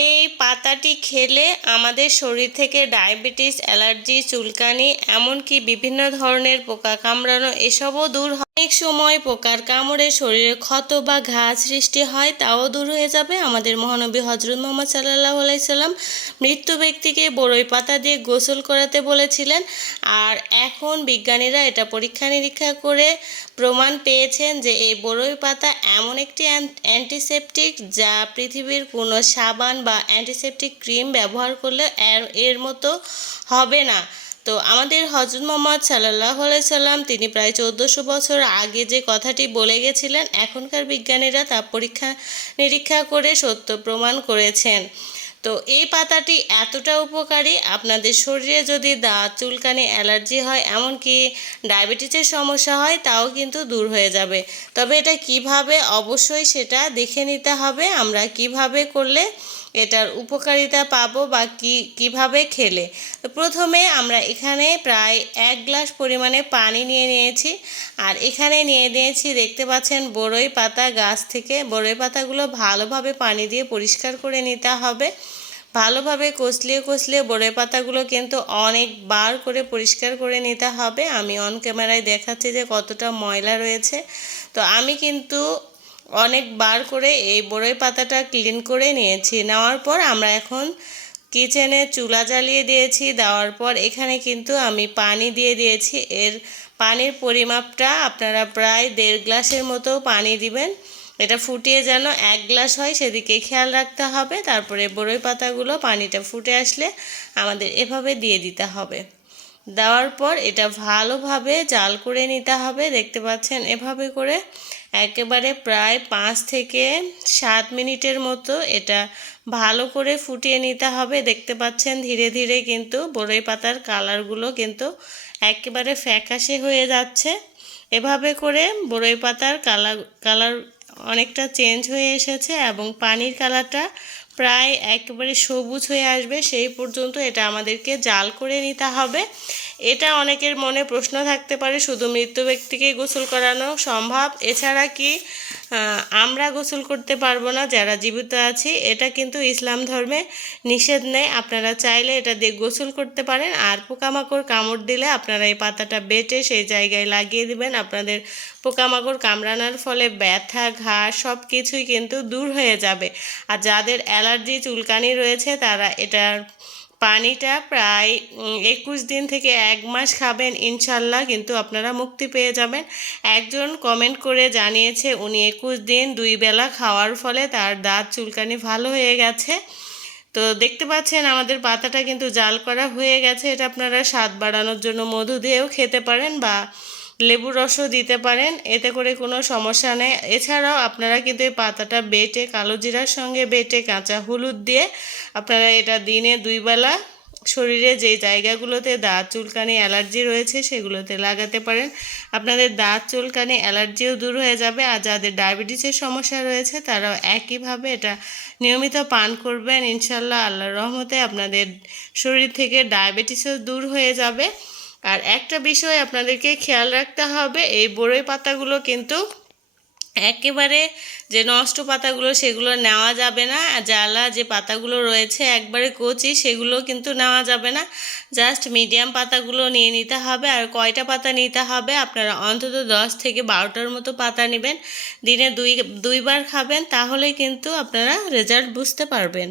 এই পাতাটি খেলে আমাদের শরীর থেকে ডায়াবেটিস, অ্যালার্জি, চুলকানি, এমনকি বিভিন্ন ধরনের পোকা কামড়ানো এসবও দূর হয়। অনেক সময় পোকার কামড়ে শরীরে ক্ষত বা ঘা সৃষ্টি হয়, তাও দূর হয়ে যাবে। আমাদের মহানবী হজরত মোহাম্মদ সাল্লাহ আলাইসাল্লাম মৃত্যু ব্যক্তিকে বড়ই পাতা দিয়ে গোসল করাতে বলেছিলেন। আর এখন বিজ্ঞানীরা এটা পরীক্ষা নিরীক্ষা করে প্রমাণ পেয়েছেন যে এই বড়ই পাতা এমন একটি অ্যান্টিসেপটিক যা পৃথিবীর কোনো সাবান বা অ্যান্টিসেপটিক ক্রিম ব্যবহার করলে এর মতো হবে না। তো আমাদের হজরত মোহাম্মদ সাল্লাহ সাল্লাম, তিনি প্রায় চৌদ্দশো বছর আগে যে কথাটি বলে গেছিলেন, এখনকার বিজ্ঞানীরা তা পরীক্ষা, নিরীক্ষা করে সত্য প্রমাণ করেছেন। তো এই পাতাটি এতটা উপকারী, আপনাদের শরীরে যদি দাঁত, চুলকানি, অ্যালার্জি হয়, এমনকি ডায়াবেটিসের সমস্যা হয়, তাও কিন্তু দূর হয়ে যাবে। তবে এটা কীভাবে? অবশ্যই সেটা দেখে নিতে হবে। আমরা কীভাবে করলে এটার উপকারিতা পাবো বা কি, কীভাবে খেলে? তো প্রথমে আমরা এখানে প্রায় এক গ্লাস পরিমাণে পানি নিয়ে নিয়েছি। আর এখানে নিয়ে নিয়েছি, দেখতে পাচ্ছেন, বড়ই পাতা গাছ থেকে। বড়ই পাতাগুলো ভালোভাবে পানি দিয়ে পরিষ্কার করে নিতে হবে। ভালোভাবে কষলিয়ে কষলিয়ে বড়ই পাতাগুলো কিন্তু অনেকবার করে পরিষ্কার করে নিতে হবে। আমি অন ক্যামেরায় দেখাচ্ছি যে কতটা ময়লা রয়েছে। তো আমি কিন্তু অনেকবার করে এই বড়ই পাতাটা ক্লিন করে নিয়েছি। নেওয়ার পর আমরা এখন কিচেনে চুলা জ্বালিয়ে দিয়েছি। দেওয়ার পর এখানে কিন্তু আমি পানি দিয়ে দিয়েছি। এর পানির পরিমাপটা আপনারা প্রায় দেড় গ্লাসের মতো পানি দিবেন। এটা ফুটিয়ে যেন এক গ্লাস হয় সেদিকে খেয়াল রাখতে হবে। তারপরে বড়ই পাতাগুলো পানিটা ফুটে আসলে আমাদের এভাবে দিয়ে দিতে হবে। দেওয়ার পর এটা ভালোভাবে জাল করে নিতে হবে। দেখতে পাচ্ছেন এভাবে করে একেবারে প্রায় পাঁচ থেকে সাত মিনিটের মতো এটা ভালো করে ফুটিয়ে নিতে হবে। দেখতে পাচ্ছেন ধীরে ধীরে কিন্তু বড়ই পাতার কালারগুলো কিন্তু একেবারে ফ্যাকাশে হয়ে যাচ্ছে। এভাবে করে বড়ই পাতার কালার কালার অনেকটা চেঞ্জ হয়ে এসেছে এবং পানির কালারটা প্রায় একেবারে সবুজ হয়ে আসবে, সেই পর্যন্ত এটা আমাদেরকে জাল করে নিতে হবে। এটা অনেকের মনে প্রশ্ন থাকতে পারে, শুধু মৃত ব্যক্তিকে গোসল করানো সম্ভব? এছাড়া কি আমরা গোসল করতে পারব না, যারা জীবিত আছি, এটা কিন্তু ইসলাম ধর্মে নিষেধ নেই। আপনারা চাইলে এটা দিয়ে গোসল করতে পারেন, আর পোকামাকড় কামড় দিলে আপনারা এই পাতাটা বেটে সেই জায়গায় লাগিয়ে দিবেন। আপনাদের পোকামাকড় কামড়ানোর ফলে ব্যথা, ঘা সব কিছুই কিন্তু দূর হয়ে যাবে। আর যাদের অ্যালার্জি, চুলকানি রয়েছে, তারা এটার পানিটা প্রায় একুশ দিন থেকে এক মাস খাবেন, ইনশাল্লাহ কিন্তু আপনারা মুক্তি পেয়ে যাবেন। একজন কমেন্ট করে জানিয়েছে, উনি একুশ দিন দুই বেলা খাওয়ার ফলে তার দাঁত চুলকানি ভালো হয়ে গেছে। তো দেখতে পাচ্ছেন, আমাদের পাতাটা কিন্তু জাল করা হয়ে গেছে। এটা আপনারা স্বাদ বাড়ানোর জন্য মধু দিয়েও খেতে পারেন বা লেবুর রসও দিতে পারেন, এতে করে কোনো সমস্যা নেই। এছাড়াও আপনারা কিন্তু এই পাতাটা বেটে, কালো জিরার সঙ্গে বেটে কাঁচা হলুদ দিয়ে আপনারা এটা দিনে দুইবেলা শরীরে যে জায়গাগুলোতে দাঁত চুলকানি অ্যালার্জি রয়েছে সেগুলোতে লাগাতে পারেন। আপনাদের দাঁত চুলকানি অ্যালার্জিও দূর হয়ে যাবে আর যাদের ডায়াবেটিসের সমস্যা রয়েছে তারাও একইভাবে এটা নিয়মিত পান করবেন। ইনশাল্লাহ আল্লাহর রহমতে আপনাদের শরীর থেকে ডায়াবেটিসও দূর হয়ে যাবে। আর একটা বিষয় আপনাদেরকে খেয়াল রাখতে হবে, এই বড়ই পাতাগুলো কিন্তু একেবারে যে নষ্ট পাতাগুলো সেগুলো নেওয়া যাবে না জ্বালা যে পাতাগুলো রয়েছে একবারে কচি সেগুলো কিন্তু নেওয়া যাবে না। জাস্ট মিডিয়াম পাতাগুলো নিয়ে নিতে হবে, আর কয়টা পাতা নিতে হবে আপনারা অন্তত দশ থেকে বারোটার মতো পাতা নেবেন, দিনে দুই, দুইবার খাবেন, তাহলে কিন্তু আপনারা রেজাল্ট বুঝতে পারবেন।